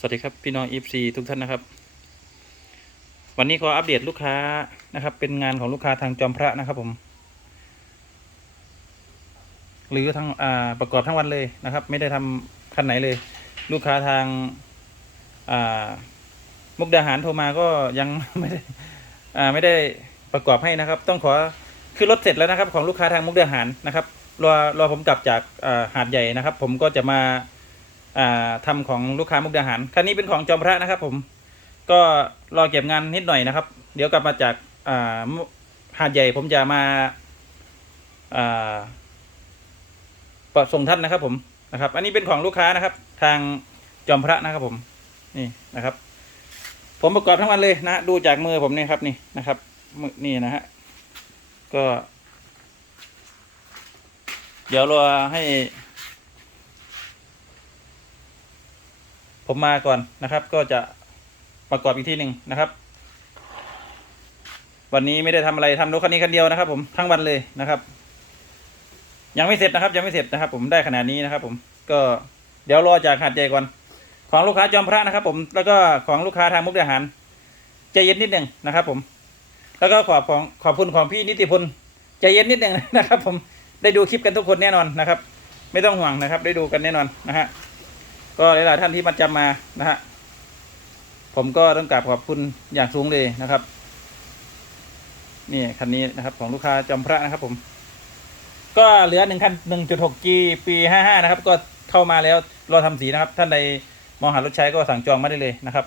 สวัสดีครับพี่น้อง FC ทุกท่านนะครับ วันนี้ขออัปเดตลูกค้านะครับ เป็นงานของลูกค้าทางจอมพระนะครับผม หรือทั้งอ่าประกอบทั้งวันเลยนะครับ ไม่ได้ทำคันไหนเลย ลูกค้าทางอ่ามุกดาหารโทรมาก็ยังไม่ได้อ่าไม่ได้ประกอบให้นะครับ ต้องขอคือรถเสร็จแล้วนะครับ ของลูกค้าทางมุกดาหารนะครับรอรอผมกลับจากอ่าหาดใหญ่นะครับ ผมก็จะมา อ่าทำของลูกค้ามุกดาหารคันนี้เป็นของจอมพระนะครับผมก็รอเก็บงานนิดหน่อยนะครับ เดี๋ยวกลับมาจากอ่าหาดใหญ่ผมจะมาอ่าประส่งท่านนะครับผมนะครับ อันนี้เป็นของลูกค้านะครับ ทางจอมพระนะครับผมนี่นะครับ ผมประกอบทั้งวันเลยนะดูจากมือผมนี่ครับนี่นะครับมือนี่นะฮะก็ เดี๋ยวรอให้ ผมมาก่อนนะครับ ก็จะประกอบอีกที่หนึ่งนะครับ วันนี้ไม่ได้ทำอะไรทำรถคันนี้คันเดียวนะครับ ผมทั้งวันเลยนะครับ ยังไม่เสร็จนะครับ ยังไม่เสร็จนะครับ ผมได้ขนาดนี้นะครับ ผมก็เดี๋ยวรอจากหาดใหญ่ก่อนของลูกค้าจอมพระนะครับ ผมแล้วก็ของลูกค้าทางมุกดาหารใจเย็นนิดหนึ่งนะครับ ผม แล้วก็ขอบของขอบคุณของพี่นิติพลใจเย็นนิดหนึ่งนะครับ ผมได้ดูคลิปกันทุกคนแน่นอนนะครับ ไม่ต้องห่วงนะครับ ได้ดูกันแน่นอนนะฮะ ก็หลายๆท่านที่มาจำมานะฮะผมก็ต้องกราบขอบคุณอย่างสูงเลยนะครับ นี่คันนี้นะครับ ของลูกค้าจอมพระนะครับ ผม ก็เหลือหนึ่งคันหนึ่งจุดหกจีปีห้าห้านะครับ ก็เข้ามาแล้วรอทำสีนะครับ ท่านใดมองหารถใช้ก็สั่งจองมาได้เลยนะครับ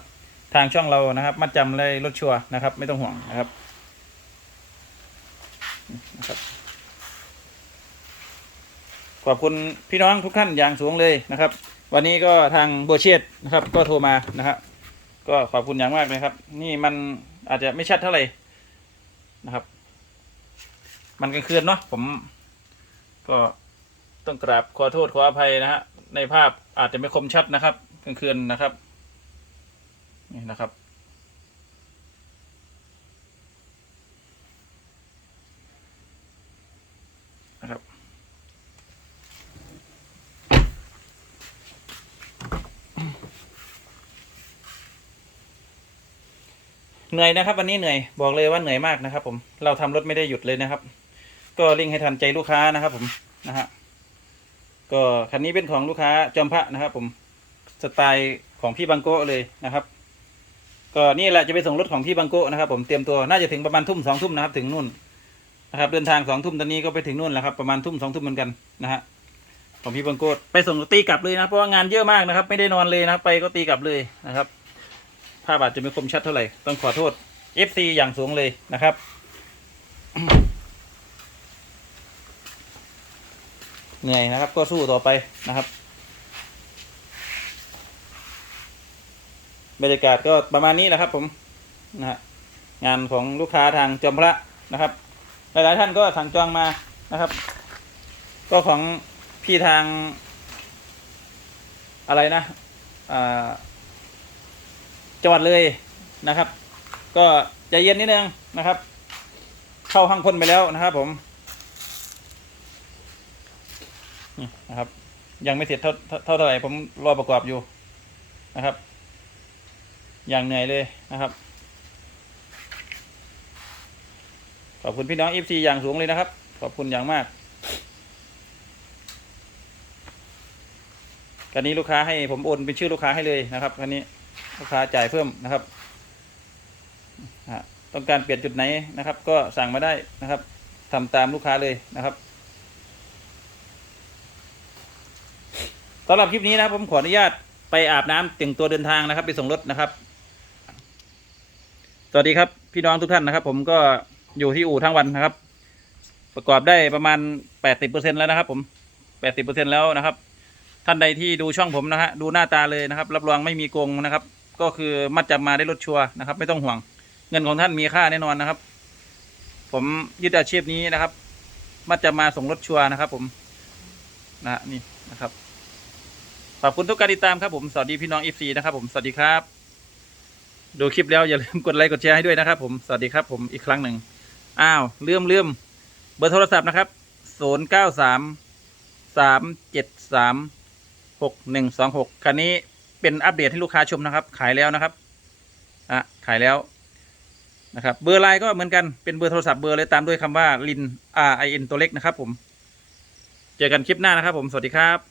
ทางช่องเรานะครับ มัดจำเลยรถชัวร์นะครับ ไม่ต้องห่วงนะครับ ขอบคุณพี่น้องทุกท่านอย่างสูงเลยนะครับ วันนี้ก็ทางโบเชตนะครับ ก็โทรมานะครับก็ขอบคุณอย่างมากเลยครับ นี่มันอาจจะไม่ชัดเท่าไหร่นะครับ มันกลางคืนเนาะผม ก็ต้องกราบขอโทษขออภัยนะฮะในภาพอาจจะไม่คมชัดนะครับกลางคืนนะครับ นี่นะครับ นะครับ เหนื่อยนะครับ วันนี้เหนื่อยบอกเลยว่าเหนื่อยมากนะครับ ผมเราทำรถไม่ได้หยุดเลยนะครับ ก็เร่งให้ทันใจลูกค้านะครับ ผมนะฮะก็คันนี้เป็นของลูกค้าจอมพระนะครับ ผมสไตล์ของพี่บังโก้เลยนะครับ ก็นี่แหละจะไปส่งรถของพี่บังโก้นะครับ ผมเตรียมตัวน่าจะถึงประมาณทุ่มสองทุ่มนะครับถึงนู่นนะครับเดินทางสองทุ่มตอนนี้ก็ไปถึงนู่นแล้วครับประมาณทุ่มสองทุ่มเหมือนกันนะฮะของพี่บังโก้ไปส่งตีกลับเลยนะเพราะว่างานเยอะมากนะครับ ไม่ได้นอนเลยนะไปก็ตีกลับเลยนะครับาพอาจจะไม่คมชัดเท่าไหร่ ต้องขอโทษ FC อย่างสูงเลยนะครับ เหนื่อยนะครับ ก็สู้ต่อไปนะครับ บรรยากาศก็ประมาณนี้แหละครับ ผมนะฮะงานของลูกค้าทางจอมพระนะครับ หลาย ๆ ท่านก็สั่งจองมานะครับ ก็ของพี่ทาง อะไรนะอ่า จังหวัดเลยนะครับ ก็ใจเย็นนิดนึงนะครับ เข้าห้างพ่นไปแล้วนะครับ ผมนะครับ ยังไม่เสร็จเท่าเท่าเท่าไหร่ผมรอประกอบอยู่นะครับ อย่างเหนื่อยเลยนะครับขอบคุณพี่น้องเอฟซีอย่างสูงเลยนะครับ ขอบคุณอย่างมากกันนี้ลูกค้าให้ผมโอนเป็นชื่อลูกค้าให้เลยนะครับคันนี้ ลูกค้าจ่ายเพิ่มนะครับต้องการเปลี่ยนจุดไหนนะครับ ก็สั่งมาได้นะครับทำตามลูกค้าเลยนะครับสำหรับคลิปนี้นะผมขออนุญาตไปอาบน้ำแต่งตัวเดินทางนะครับ ไปส่งรถนะครับ สวัสดีครับพี่น้องทุกท่านนะครับ ผมก็อยู่ที่อู่ทั้งวันนะครับ ประกอบได้ประมาณแปดสิบเปอร์เซ็นแล้วนะครับ ผมแปดสิบเปอร์เซ็นแล้วนะครับ ท่านใดที่ดูช่องผมนะฮะดูหน้าตาเลยนะครับ รับรองไม่มีโกงนะครับ ก็คือมัดจำมาได้รถชัวร์นะครับ ไม่ต้องห่วง เงินของท่านมีค่าแน่นอนนะครับ ผมยึดอาชีพนี้นะครับ มัดจำมาส่งรถชัวร์นะครับ ผมนะนี่นะครับขอบคุณทุกการติดตามครับผมสวัสดีพี่น้อง FC นะครับผมสวัสดีครับ ดูคลิปแล้วอย่าลืมกดไลค์กดแชร์ให้ด้วยนะครับ ผมสวัสดีครับ ผมอีกครั้งหนึ่งอ้าวเลื่อมเลื่อมเบอร์โทรศัพท์นะครับศูนย์เก้าสามสามเจ็ดสาม หกหนึ่งสองหกคันนี้เป็นอัปเดตให้ลูกค้าชมนะครับ ขายแล้วนะครับ อะ ขายแล้วนะครับ เบอร์ไลน์ก็เหมือนกันเป็นเบอร์โทรศัพท์เบอร์เลยตามด้วยคำว่าลิน R I N ตัวเล็กนะครับผม เจอกันคลิปหน้านะครับผม สวัสดีครับ